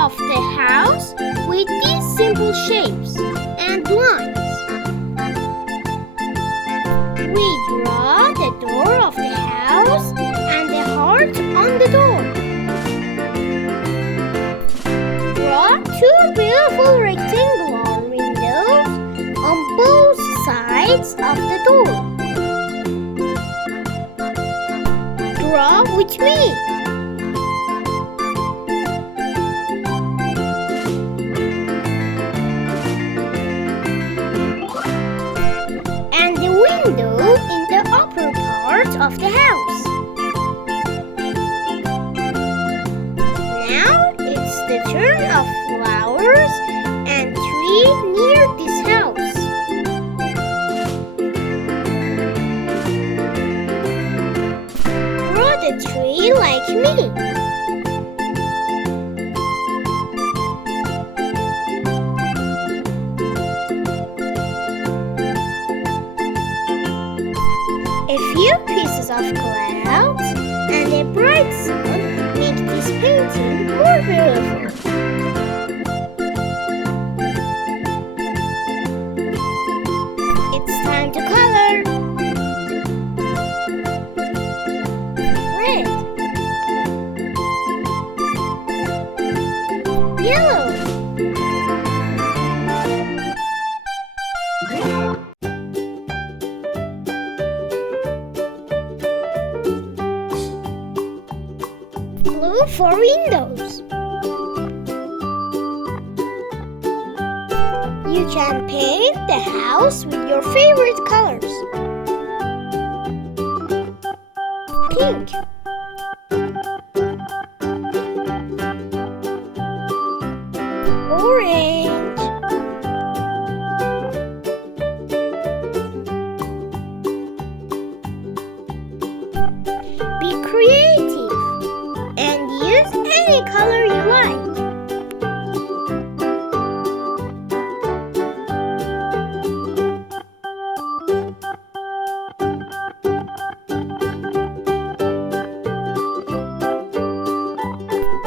of the house with these simple shapes and lines. We draw the door of the house and the heart on the door. Draw two beautiful rectangular windows on both sides of the door. Draw with me. And the window in the upper part of the house. Now it's the turn of flowers and tree near this house. Draw the tree like me. A few pieces of clouds and a bright sun make this painting more beautiful. It's time to color. Red, yellow, blue for windows. You can paint the house with your favorite colors. Pink, orange, be creative and use any color you like.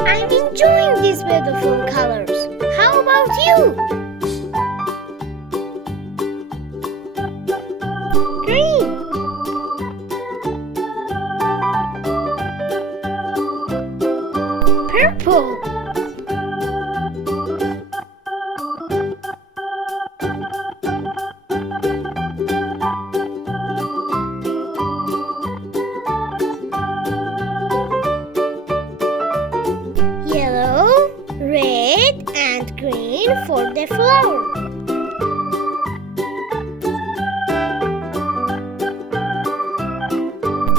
I'm enjoying these beautiful colors. How about you? Green, purple, yellow, red, and green for the flower.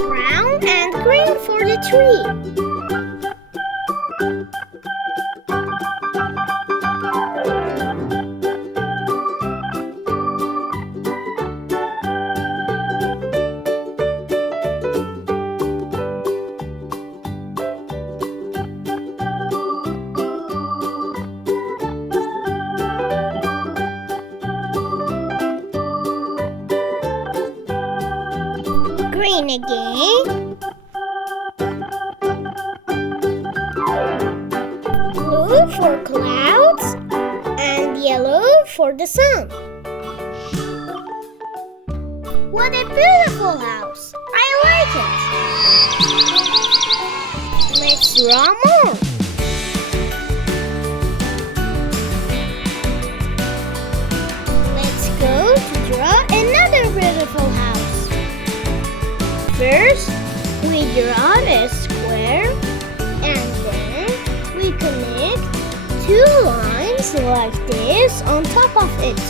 Brown and green for the tree. Green again. Blue for clouds and yellow for the sun. What a beautiful house! I like it. Let's draw more. Let's go to draw another beautiful house. First, we draw a square and then we connect two lines like this on top of it.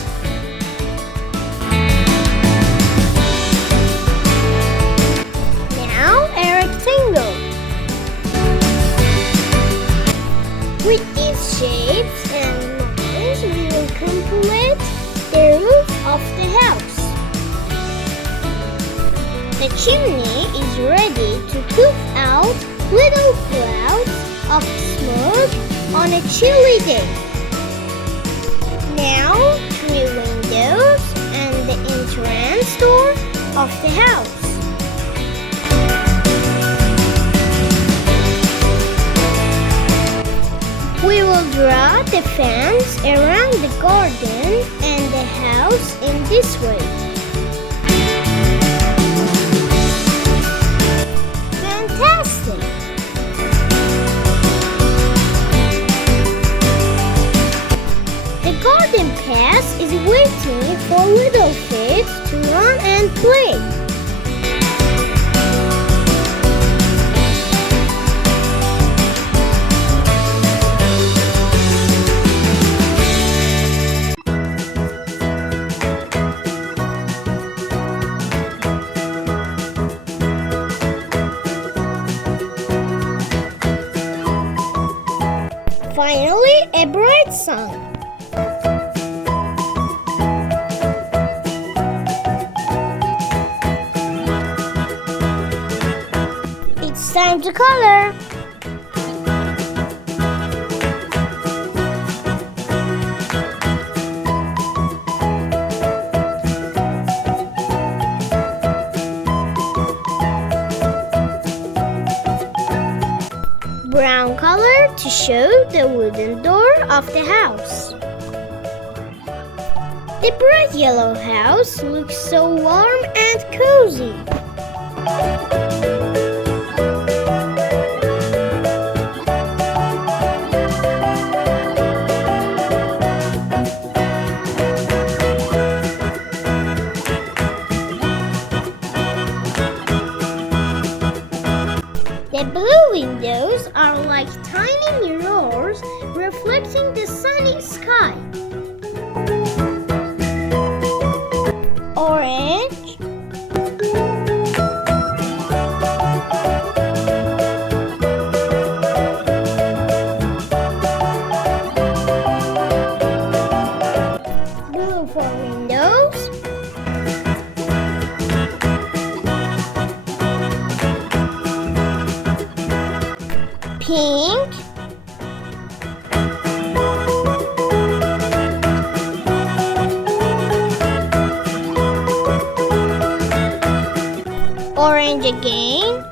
Now a rectangle. With these shapes and lines, we will complete the roof of the house. The chimney is ready to poof out little clouds of smoke on a chilly day. Now, 3 windows and the entrance door of the house. We will Draw the fence around the garden and the house in this way. Fantastic! The garden path is waiting for little feet to run and play. Finally, a bright sun. It's time to color. Brown color to show the wooden door of the house. The bright yellow house looks so warm and cozy. The blue windows are like tiny mirrors reflecting the sunny sky. Orange, blue for windows, pink, orange again,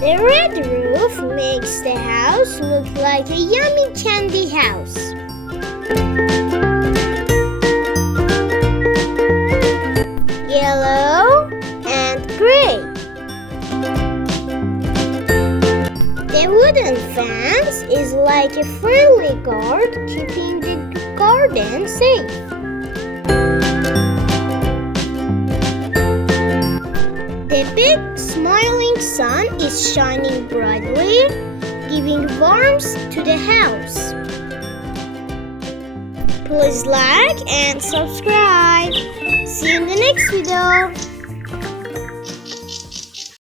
the red roof makes the house look like a yummy candy house. Yellow and gray. The wooden fence is like a friendly guard keeping the garden safe. The big smiling sun is shining brightly, giving warmth to the house. Please like and subscribe. See you in the next video.